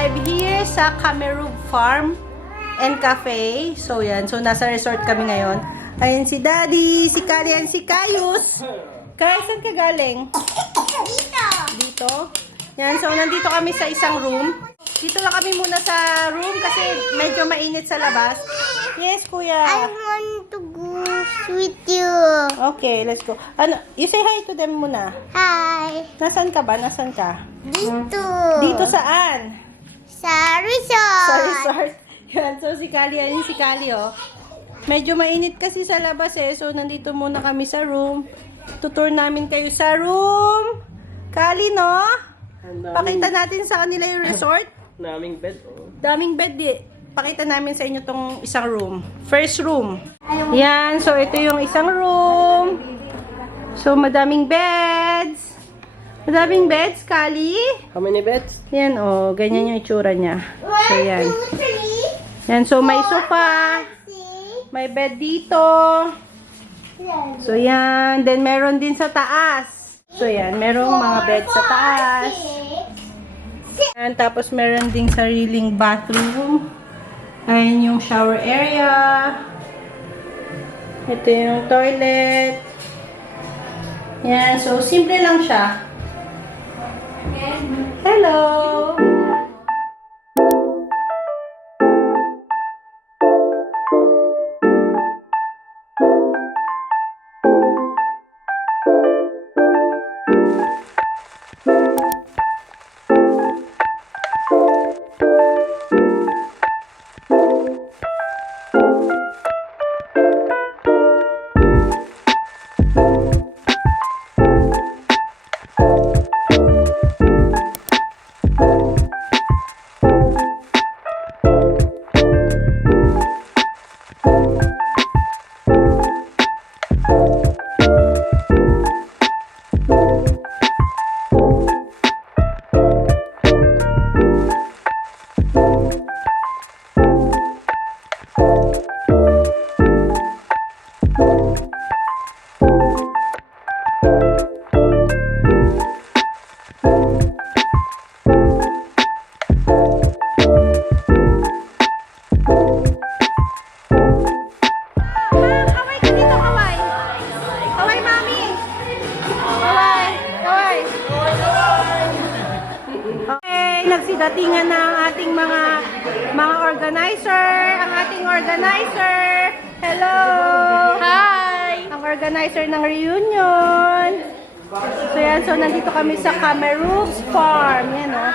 live here sa Camerug Farm and Cafe. So, yan. So, nasa resort kami ngayon. Ayan si Daddy, si Kalian, si Kayus. Kaya, saan ka galing? Dito. Dito. Yan. So, nandito kami sa isang room. Dito lang kami muna sa room kasi medyo mainit sa labas. Yes, kuya. I want to go with you. Okay, let's go. Ano, you say hi to them muna. Hi. Nasaan ka ba? Nasaan ka? Dito. Dito saan? Sa resort. Sa resort. Yan, so si Kali, ayun si Kali, oh. Medyo mainit kasi sa labas eh. So, nandito muna kami sa room. Tutur namin kayo sa room. Kali, no? Pakita natin sa kanila yung resort. Daming bed, oh. Daming bed, di. Pakita namin sa inyo tong isang room. First room. Yan, so ito yung isang room. So, madaming beds. Madaming beds, Kali. How many beds? Yan, oh. Ganyan yung itsura niya. So, yan. 1, 2, 3. Yan, so may sofa. May bed dito. So, yan. Then, meron din sa taas. So, yan. Merong mga bed sa taas. Yan. Tapos, meron ding sariling bathroom. Ayan yung shower area. Ito yung toilet. Yan. So, simple lang siya. Hello! Nagsidatingan na ang ating mga organizer, ang ating organizer. Hello! Hi! Ang organizer ng reunion. So yan, so nandito kami sa Camerug's Farm. Yan, oh.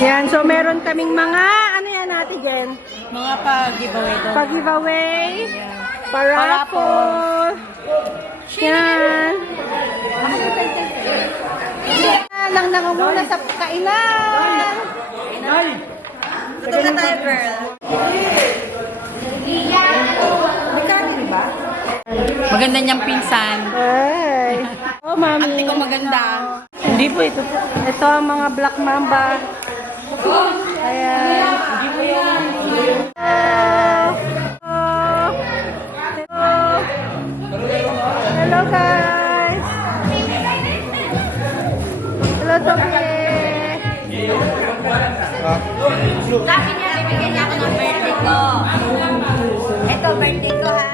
Yan, so meron kaming mga, ano yan natin, Jen? Mga pa-giveaway daw. Pa-giveaway, pa-raffle. Yan. Nang nangunguna sa kainan. Tutok na tayo, girl. Diba? Maganda niyang pinsan. Ay. Oh, mami. Ate ko maganda. Hindi po ito. Ito ang mga black mamba. Ayan. Hindi po yan. Hello, guys. Hello, Toby. Sabi niya, bibigyan niya ako ng birthday ko. Ito, birthday ko, ha?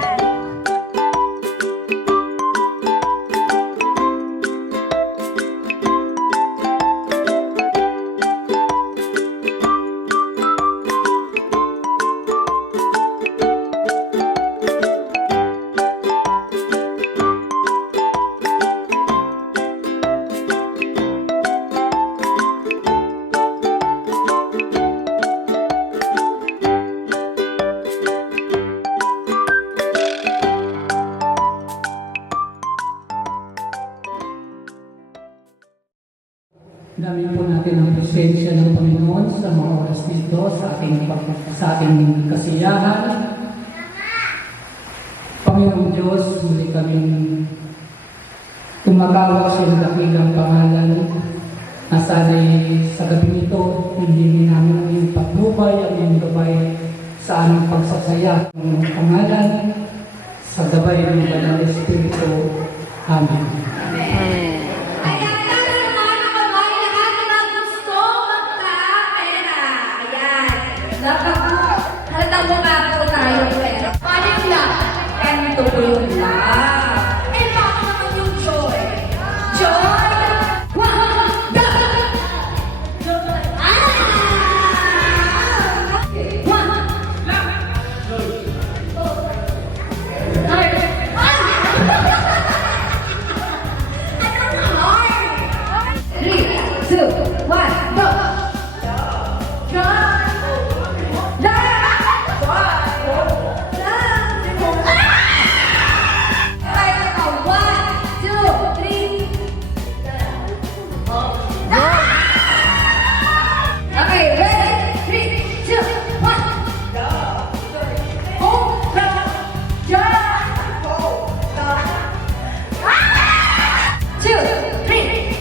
Dami po natin ang presensya ng Panginoon sa mga oras dito, sa ating kasiyahan. Panginoon Diyos, muli kaming tumagawag sa iyong dakilang pangalan na sana'y sa gabi nito, hindi namin ang iyong patnubay, ang iyong gabay sa aming pagsasaya. Ang pangalan, sa gabay ng Banal na Espiritu. Amen. Amen. Kaya naman mga kababayan, lahat na gusto magkape. 2, 1, go! Okay, ready? 3, 2, 1. Two, three.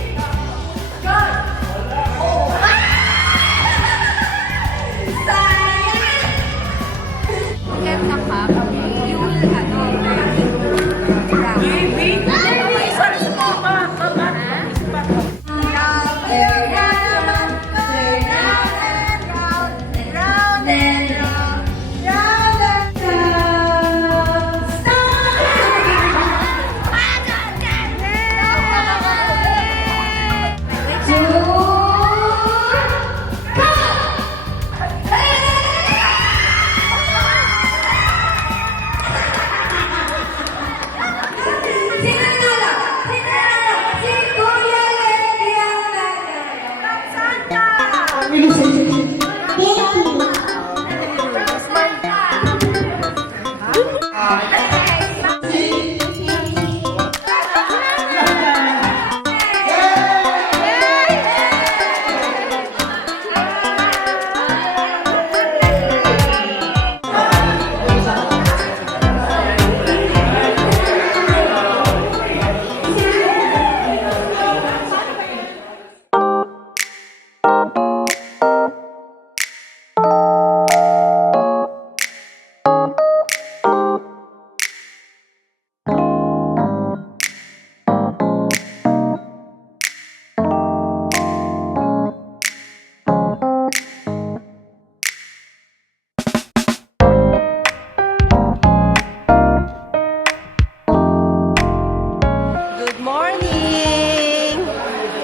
Good morning!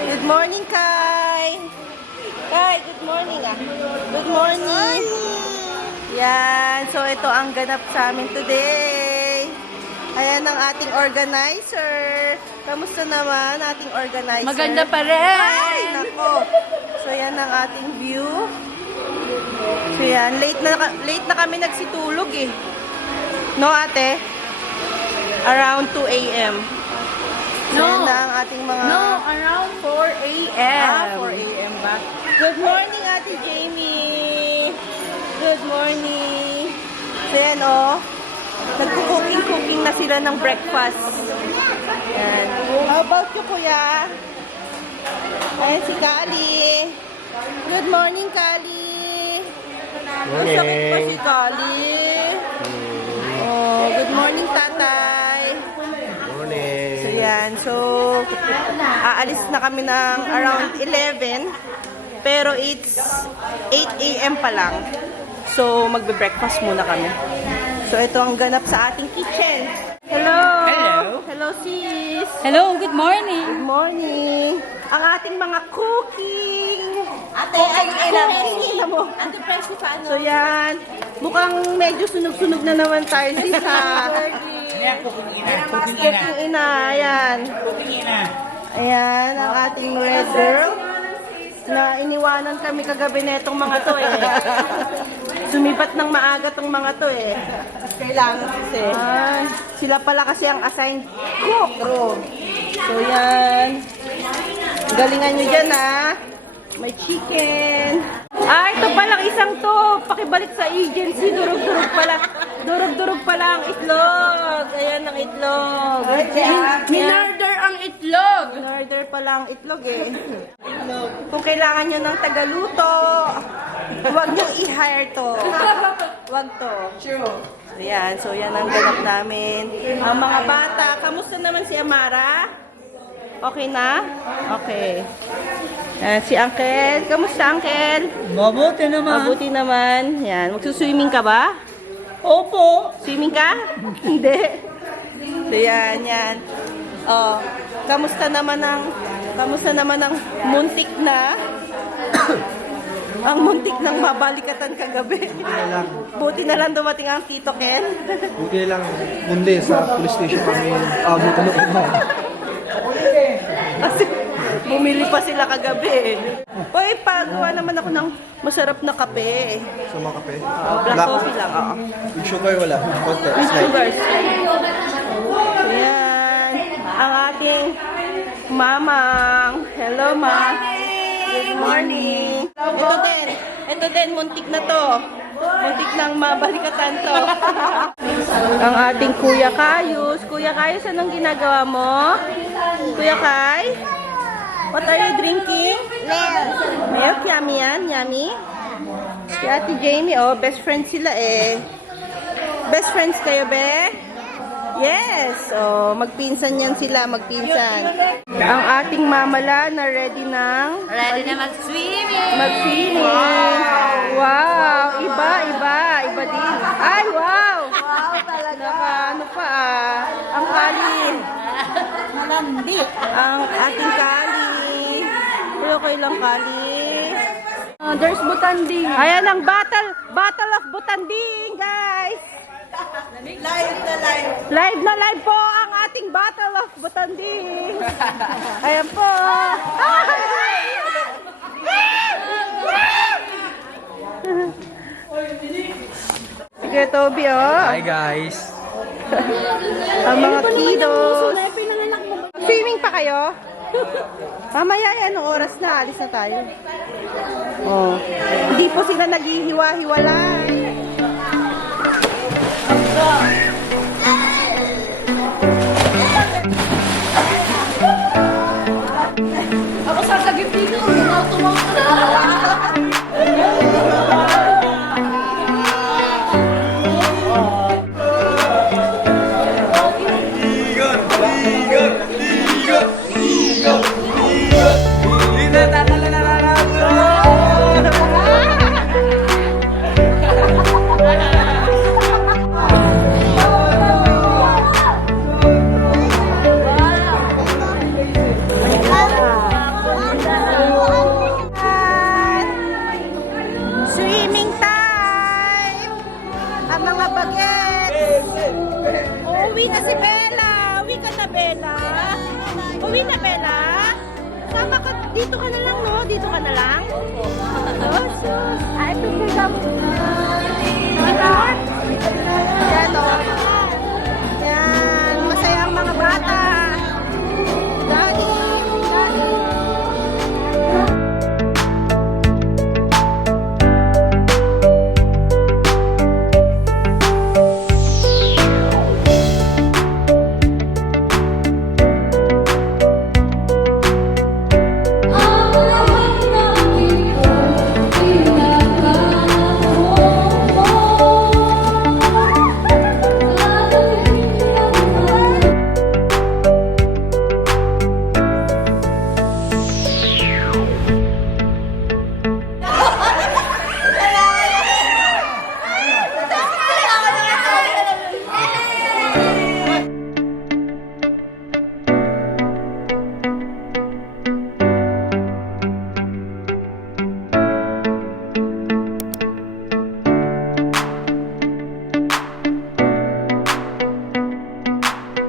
Good morning, Kai! Kai, good morning ah. Good morning! Yan, so ito ang ganap sa amin today. Ayan ang ating organizer. Kamusta naman ating organizer? Maganda pa rin. Ay, nako. So yan ang ating view. So yan, late na kami nagsitulog eh. No, ate? Around 2 a.m. So, yan na ang ating mga... around 4 a.m. 4 a.m. ba? Good morning, Ate Jamie! Good morning! So, yan, oh. Nagko-cooking na sila ng breakfast. Yan. How about you, Kuya? Ayan si Kali. Good morning, Kali! Masakit pa si Kali. Oh, good morning, Tatay. So, yan. So, aalis na kami ng around 11. Pero it's 8 a.m. pa lang. So, magbe-breakfast muna kami. So, ito ang ganap sa ating kitchen. Hello! Hello! Hello, sis! Hello, good morning. Good morning! Ang ating mga cooking! Ate, ay, Ina mo. So, yan. Mukhang medyo sunog-sunog na naman tayo, sis, ha? Cooking ina. Ayan. Ayan, ang ating red girl. Na iniwanan kami kagabi na itong mga to eh. Sumipat ng maaga tong mga to eh. Kailangan kasi. Sila pala kasi ang assigned cook. So yan. Galingan nyo dyan ha. May chicken. Ito palang isang to. Pakibalik sa agency. Durog-durog pala. Durog-durog pala ang itlog. Ayan ang itlog. Minarder ang itlog. Order pala ang itlog eh. Kung kailangan nyo ng tagaluto, huwag nyo i-hire to. Huwag to. True. Ayan, so yan ang ganap namin. Ang mga bata, kamusta naman si Amara? Okay na? Okay. Ayan, si Uncle. Kamusta, Uncle? Mabuti naman. Mabuti naman. Yan, magsuswimming ka ba? Opo. Swimming ka? Hindi. So yan, yan. Oh, kamusta naman ang muntik na ang muntik ng mabalikatan kagabi. Buti na lang dumating ang Tito Ken. Buti lang, mundi sa police station kami abutan na kuma. Kasi Bumili pa sila kagabi. Hoy, pagawa naman ako ng masarap na kape. Sa mga kape. Black coffee lang, oo. With sugar wala. Konti. With Slide. sugar. Ayan. Ang ating mamang. Hello, ma. Good morning. Ito din, muntik na to. Muntik nang mabalikatan to. Ang ating Kuya Kayus. Kuya Kayus, anong ginagawa mo? Kuya Kay? What are you drinking? Milk. Milk? Yummy yan? Yummy? Si Ate Jamie, oh, best friends sila eh. Best friends kayo, be? Yes! Oh, magpinsan yan sila, magpinsan. Ang ating mamala na ready ng Ready na mag-swimming. mag-swimming. Wow! Iba din. Ay, wow! Wow talaga. Ano pa ah. Ang kali. Ang ating kali. Pero kailang kali. There's Butanding. Ayan ang Battle of Butanding, guys. Live na live po ang ating Battle of Butanding. Ayan po. Sige, Toby, oh. Hi guys. Ang mga kiddos. Swimming pa kayo? Mamaya, anong oras na? Alis na tayo. Oh. Hindi po sila naghihiwa-hiwalay. Ako sasagip dito. Tumawag na. Swimming time! Ang mga baget! Uwi na si Bella! Uwi ka na, Bella! Uwi na, Bella! Sama ka, dito ka na lang, no? Dito ka na lang? Oh, sus! Ay, ito